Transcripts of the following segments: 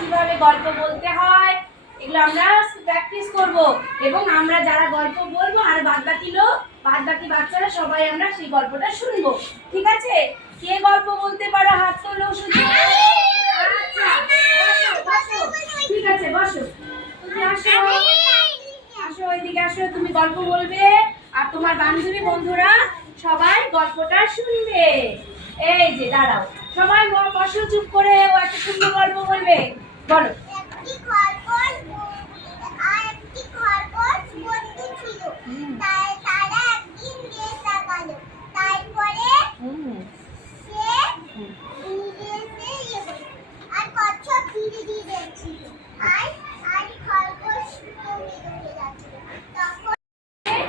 কিভাবে গল্প বলতে হয় এগুলো আমরা প্র্যাকটিস করব এবং আমরা যারা গল্প বলবো আর বাদবাকি বাচ্চারা সবাই আমরা সেই গল্পটা শুনবো। ঠিক আছে? কে গল্প বলতে পারো হাত তোলো শুধু। আচ্ছা বসো, ঠিক আছে বসো। তুমি আসো আসো ওইদিকে আসো, তুমি গল্প বলবে আর তোমার বান্ধবী বন্ধুরা সবাই গল্পটা শুনবে। এই যে দাঁড়াও, সবাই বসো চুপ করে, ও একটা সুন্দর গল্প বলবে। বলো।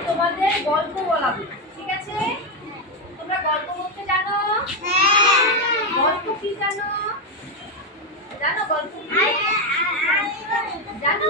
তোমাদের গল্প বলাবো, ঠিক আছে? তোমরা গল্প বলতে জানো? গল্প কি জানো? জানো গল্প কি জানো?